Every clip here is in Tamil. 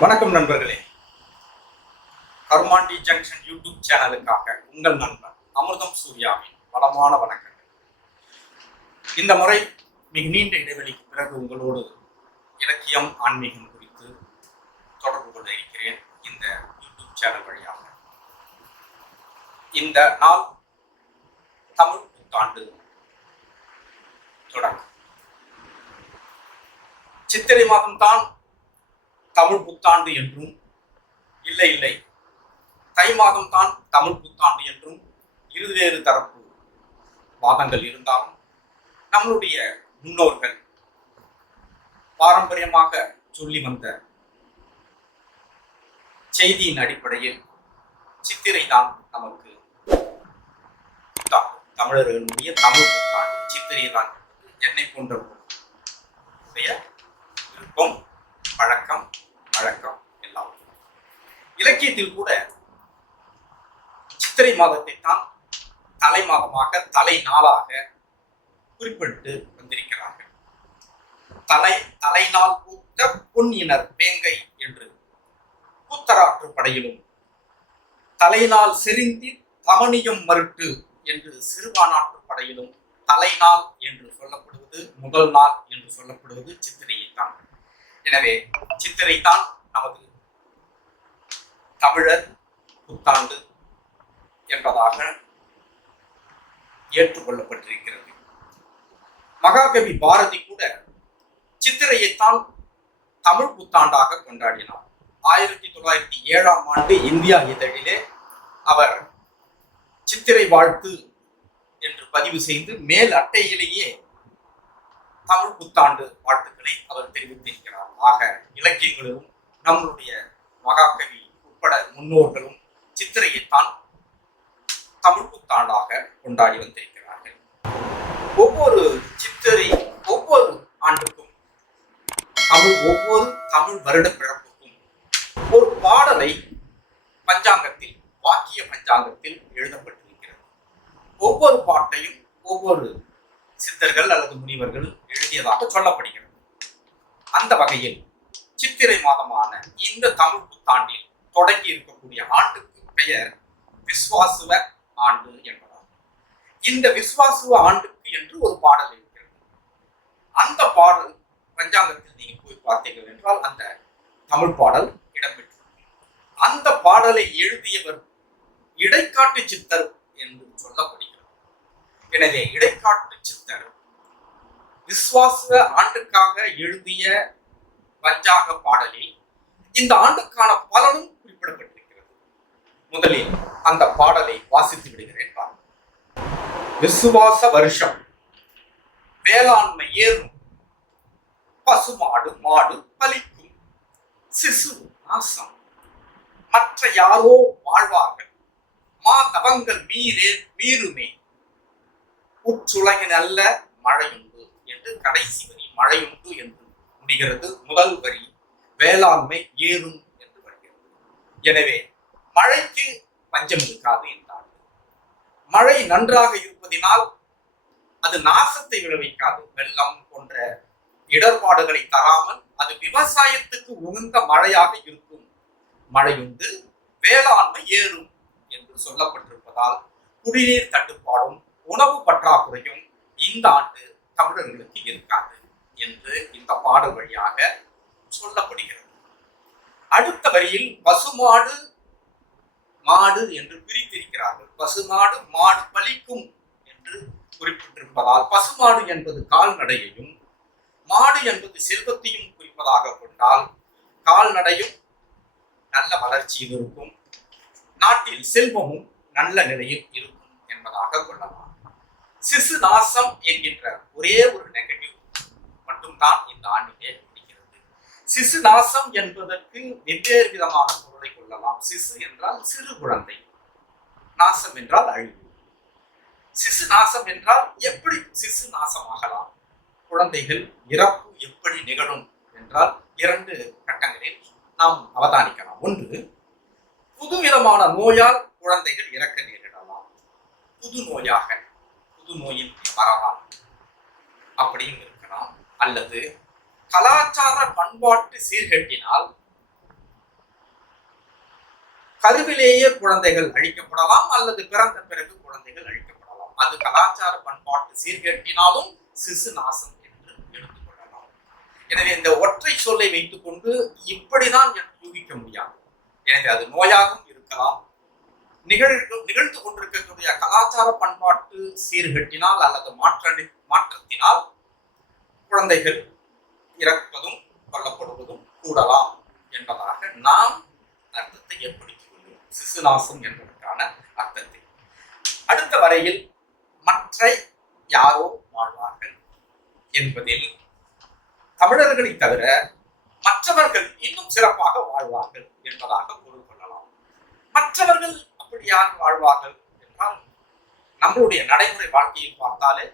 வணக்கம் நண்பர்களே. கருமாண்டி ஜங்ஷன் யூடியூப் சேனலுக்காக உங்கள் நண்பன் அமிர்தம் சூர்யாவின் வளமான வணக்கங்கள். இந்த முறை மிக நீண்ட இடைவெளிக்கு பிறகு உங்களோடு இலக்கியம் ஆன்மீகம் குறித்து தொடர்பு கொள்ள இருக்கிறேன் இந்த யூடியூப் சேனல் வழியாக. இந்த நாள் தமிழ் புத்தாண்டு தொடக்கம். சித்திரை மாதம்தான் தமிழ் புத்தாண்டு என்றும் இல்லை இல்லை. தை மாதம் தான் தமிழ் புத்தாண்டு என்றும் இருவேறு தரப்பு வாதங்கள் இருந்தாலும் நம்மளுடைய முன்னோர்கள் பாரம்பரியமாக சொல்லி வந்த செய்தியின் அடிப்படையில் சித்திரை தான் நமக்கு தமிழர்களுடைய தமிழ் புத்தாண்டு சித்திரை தான் என்னை போன்ற விருப்பம் பழக்கம் வழக்கம் எல்லாம் இலக்கியத்தில் கூட சித்திரை மாதத்தை தான் தலை மாதமாக தலை நாளாக குறிப்பிட்டு வந்திருக்கிறார்கள். தலை தலைநாள் பூத்த பொன்னினர் வேங்கை என்று கூத்தராற்று படையிலும் தலைநாள் செறிந்தி தமணியம் மறுட்டு என்று சிறுபானாற்று படையிலும் தலைநாள் என்று சொல்லப்படுவது முதல் நாள் என்று சொல்லப்படுவது சித்திரையைத்தான். எனவே சித்திரை தான் நமது தமிழர் புத்தாண்டு என்பதாக ஏற்றுக்கொள்ளப்பட்டிருக்கிறது. மகாகவி பாரதி கூட சித்திரையைத்தான் தமிழ் புத்தாண்டாக கொண்டாடினார். ஆயிரத்தி தொள்ளாயிரத்தி ஏழாம் ஆண்டு இந்தியா இதழிலே அவர் சித்திரை வாழ்த்து என்று பதிவு செய்து மேல் அட்டையிலேயே தமிழ் புத்தாண்டு வாழ்த்துக்களை அவர் தெரிவித்திருக்கிறார். ஆக இலக்கியங்களும் நம்மளுடைய மகாகவி உட்பட முன்னோர்களும் சித்திரையைத்தான் தமிழ் புத்தாண்டாக கொண்டாடி வந்திருக்கிறார்கள். ஒவ்வொரு சித்திரை ஒவ்வொரு ஆண்டுக்கும் தமிழ் ஒவ்வொரு தமிழ் வருட பிறப்புக்கும் ஒரு பாடலை பஞ்சாங்கத்தில் வாக்கிய பஞ்சாங்கத்தில் எழுதப்பட்டிருக்கிறது. ஒவ்வொரு பாட்டையும் ஒவ்வொரு சித்தர்கள் அல்லது முனிவர்கள் எழுதியதாக சொல்லப்படுகிறது. அந்த வகையில் சித்திரை மாதமான இந்த தமிழ் புத்தாண்டில் தொடங்கி இருக்கக்கூடிய ஆண்டுக்கு பெயர் விஸ்வாசுவ ஆண்டு என்பதாகும். இந்த விஸ்வாசுவ ஆண்டுக்கு என்று ஒரு பாடல் இருக்கிறது. அந்த பாடல் பஞ்சாங்கத்தில் நீங்கள் போய் பார்த்தீர்கள் என்றால் அந்த தமிழ் பாடல் இடம்பெற்று அந்த பாடலை எழுதியவர் இடைக்காட்டு சித்தர் என்று சொல்லப்படுகிறது. எனவே இடைக்காட்டு சித்தர் விஸ்வாச ஆண்டுக்காக எழுதிய பஞ்சாக பாடலில் இந்த ஆண்டுக்கான பலனும் குறிப்பிடப்பட்டிருக்கிறது. முதலில் அந்த பாடலை வாசித்து விடுகிறேன் பாருங்கள். விசுவாச வருஷம். வேளாண்மை ஏறும். பசுமாடு மாடு பலிக்கும். சிசு நாசம். மற்ற யாரோ வாழ்வார்கள். மா தவங்கள் மீறே மீறுமே. உற்றுலகின் அல்ல மழையுண்டு என்று கடைசி வரி மழையுண்டு என்று முடிகிறது முதல் வரி வேளாண்மை ஏறும் என்று வருகிறது. எனவே மழைக்கு பஞ்சம் இருக்காது என்றார் மழை நன்றாக இருப்பதினால் அது நாசத்தை விளைவிக்காது. வெள்ளம் போன்ற இடர்பாடுகளை தராமல் அது விவசாயத்துக்கு உகந்த மழையாக இருக்கும். மழையுண்டு வேளாண்மை ஏறும் என்று சொல்லப்பட்டிருப்பதால் குடிநீர் தட்டுப்பாடும் உணவு பற்றாக்குறையும் இந்த ஆண்டு தமிழர்களுக்கு இருக்காது என்று இந்த பாடல் வழியாக சொல்லப்படுகிறது. அடுத்த வரியில் பசுமாடு மாடு என்று பிரித்திருக்கிறார்கள். பசுமாடு மாடு பலிக்கும் என்று குறிப்பிட்டிருப்பதால் பசுமாடு என்பது கால்நடையையும் மாடு என்பது செல்வத்தையும் குறிப்பதாக கொண்டால் கால்நடையும் நல்ல வளர்ச்சியில் இருக்கும் நாட்டில் செல்வமும் நல்ல நிலையில் இருக்கும் என்பதாக கொள்ளலாம். சிசு நாசம் என்கின்ற ஒரே ஒரு நெகட்டிவ் மட்டும்தான் இந்த ஆண்டிலே இருக்கிறது சிசு நாசம் என்பதற்கு வெவ்வேறு விதமான பொருளை கொள்ளலாம். சிசு என்றால் சிறு குழந்தை நாசம் என்றால் அழிவு சிசு நாசம் என்றால் எப்படி சிசு நாசமாகலாம் குழந்தைகள் இறப்பு எப்படி நிகழும் என்றால் இரண்டு கட்டங்களில் நாம் அவதானிக்கலாம். ஒன்று புதுவிதமான நோயால் குழந்தைகள் இறக்க நேரிடலாம். புது நோயாக புது நோயின் வரலாம் அப்படியும் இருக்கலாம். அல்லது கலாச்சார பண்பாட்டு சீர்கட்டினால் கருவிலேயே குழந்தைகள் அழிக்கப்படலாம் அல்லது பிறந்த பிறகு குழந்தைகள் அழிக்கப்படலாம். அது கலாச்சார பண்பாட்டு சீர்கேட்டினாலும் சிசு நாசம் என்று எடுத்துக்கொள்ளலாம். எனவே இந்த ஒற்றை சொல்லை வைத்துக்கொண்டு இப்படிதான் என்று யூகிக்க முடியாது. எனவே அது நோயாகவும் இருக்கலாம் நிகழ்வு நிகழ்ந்து கொண்டிருக்கக்கூடிய கலாச்சார பண்பாட்டு சீர்கட்டினால் அல்லது மாற்ற மாற்றத்தினால் குழந்தைகள் இறப்பதும் கொல்லப்படுவதும் கூடலாம் என்பதாக நாம் அர்த்தத்தை ஏற்படுத்திக் கொள்கிறோம். சிசுநாசம் என்பதற்கான அர்த்தத்தை. அடுத்த வரையில் மற்ற யாரோ வாழ்வார்கள் என்பதில் தமிழர்களை தவிர மற்றவர்கள் இன்னும் சிறப்பாக வாழ்வார்கள் என்பதாக பொருள் கொள்ளலாம். மற்றவர்கள் அப்படி யார் வாழ்வார்கள் என்றால் நம்மளுடைய நடைமுறை வாழ்க்கையில் பார்த்தாலே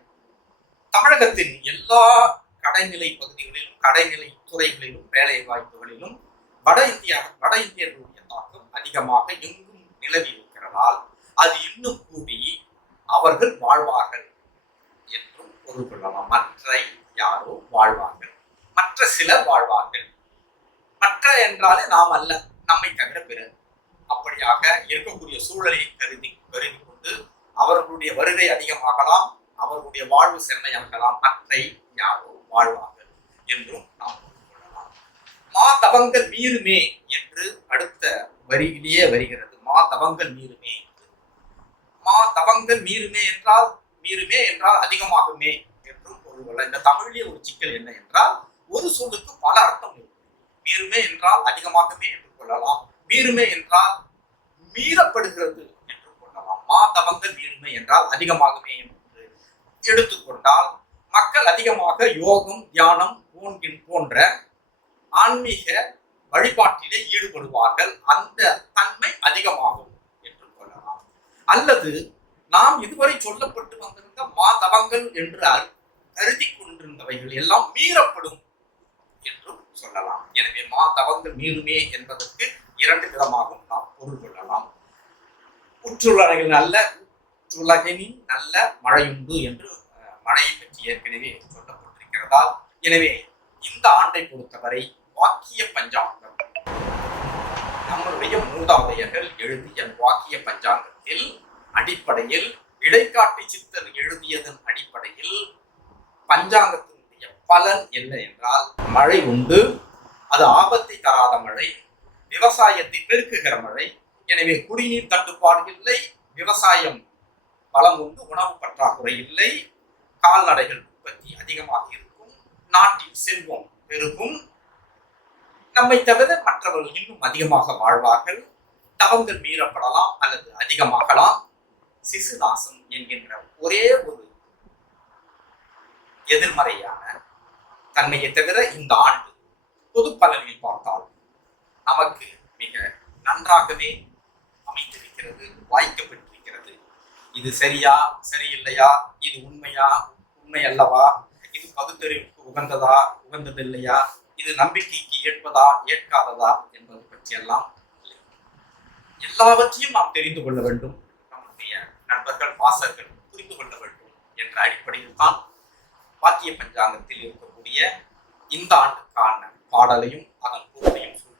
தமிழகத்தின் எல்லா கடைநிலை பகுதிகளிலும் கடைநிலை துறைகளிலும் வேலை வாய்ப்புகளிலும் வட இந்தியா வட இந்தியர்களுடைய தாக்கம் அதிகமாக எங்கும் நிலவி இருக்கிறதால் அது இன்னும் கூடி அவர்கள் வாழ்வார்கள் என்றும் பொருள் கொள்ளலாம் மற்ற யாரோ வாழ்வார்கள். மற்ற சிலர் வாழ்வார்கள். மற்ற என்றாலே நாம் அல்ல நம்மை தவிர பிறர். அப்படியாக இருக்கக்கூடிய சூழலை கருதி கருதி கொண்டு அவர்களுடைய வருகை அதிகமாகலாம் அவர்களுடைய வாழ்வு செம்மையாகலாம். மற்றை யாரோ வாழ்வார்கள் என்றும் நாம் கொள்ளலாம். மா தவங்கள் மீறுமே என்று அடுத்த வரியிலேயே வருகிறது. மா தவங்கள் மீறுமே. மா தவங்கள் மீறுமே என்றால் மீறுமே என்றால் அதிகமாகுமே என்றும் பொருள் கொள்ள இந்த தமிழிலே ஒரு சிக்கல் என்ன என்றால் ஒரு சொல்லுக்கு பல அர்த்தம் மீறுமே என்றால் அதிகமாகுமே என்று கொள்ளலாம். மீறுமே என்றால் மீறப்படுகிறது என்று கொள்ளலாம் மாதவங்கள் தவங்கள் என்றால் அதிகமாகுமே என்று எடுத்துக்கொண்டால் மக்கள் அதிகமாக யோகம் தியானம் போன்கின் போன்ற ஆன்மீக வழிபாட்டிலே ஈடுபடுவார்கள். அந்த தன்மை அதிகமாகும் என்று கொள்ளலாம். அல்லது நாம் இதுவரை சொல்லப்பட்டு வந்திருந்த மாதவங்கள் என்று கருதி கொண்டிருந்தவைகள் எல்லாம் மீறப்படும் என்றும் சொல்லலாம். எனவே மாதவங்கள் மீறுமே என்பதற்கு இரண்டு விதமாகவும் நாம் பொருள் கொள்ளலாம். உற்றுலகில் நல்ல உலகினின் நல்ல மழையுண்டு என்று மழையை பற்றி ஏற்கனவே சொல்லப்பட்டிருக்கிறதா? எனவே இந்த ஆண்டை பொறுத்தவரை வாக்கிய பஞ்சாங்கம். நம்மளுடைய மூதாதையர்கள் எழுதிய வாக்கிய பஞ்சாங்கத்தில் அடிப்படையில் இடைக்காட்டு சித்தர் எழுதியதன் அடிப்படையில் பஞ்சாங்கத்தினுடைய பலன் என்ன என்றால் மழை உண்டு. அது ஆபத்தை தராத மழை விவசாயத்தை பெருக்குகிற மழை. எனவே குடிநீர் தட்டுப்பாடு இல்லை. விவசாயம் பலம் உண்டு உணவு பற்றாக்குறை இல்லை. கால்நடைகள் உற்பத்தி அதிகமாக இருக்கும். நாட்டின் செல்வம் பெருகும். நம்மை தவிர மற்றவர்கள் இன்னும் அதிகமாக வாழ்வார்கள். தவங்கள் மீறப்படலாம் அல்லது அதிகமாகலாம். சிசுநாசம் என்கின்ற ஒரே ஒரு எதிர்மறையான தன்மையை தவிர இந்த ஆண்டு பொது பலனில் பார்த்தால் நமக்கு மிக நன்றாகவே அமைந்திருக்கிறது வாய்க்கப்பட்டிருக்கிறது. இது சரியா சரியில்லையா? இது உண்மையா? உண்மை அல்லவா? இது பகுத்தறிவுக்கு உகந்ததா? உகந்ததில்லையா? இது நம்பிக்கைக்கு ஏற்பதா? ஏற்காததா? என்பது பற்றியெல்லாம் எல்லாவற்றையும் நாம் தெரிந்து கொள்ள வேண்டும். நம்முடைய நண்பர்கள் வாசகர்கள் புரிந்து கொள்ள வேண்டும் என்ற அடிப்படையில் தான் வாக்கிய பஞ்சாங்கத்தில் இருக்கக்கூடிய இந்த ஆண்டுக்கான பாடலையும் அதன் கூறையும் சொல்லி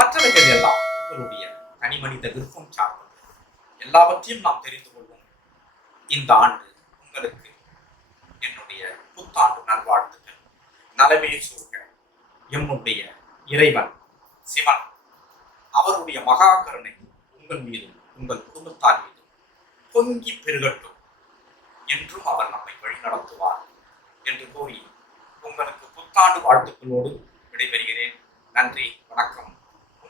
மற்றவைகள் எல்லாம் உங்களுடைய தனிமனித விருப்பம் சார்ந்தது எல்லாவற்றையும் நாம் தெரிந்து கொள்வோம். இந்த ஆண்டு உங்களுக்கு என்னுடைய புத்தாண்டு நல்வாழ்த்துக்கள். நலமே சூழ்க. எம்முடைய இறைவன் சிவன் அவருடைய மகா கருணை உங்கள் மீதும் உங்கள் குடும்பத்தார் மீதும் பொங்கி பெருகட்டும் என்றும் அவர் நம்மை வழிநடத்துவார் என்று கூறி உங்களுக்கு புத்தாண்டு வாழ்த்துக்களோடு விடைபெறுகிறேன். நன்றி வணக்கம்.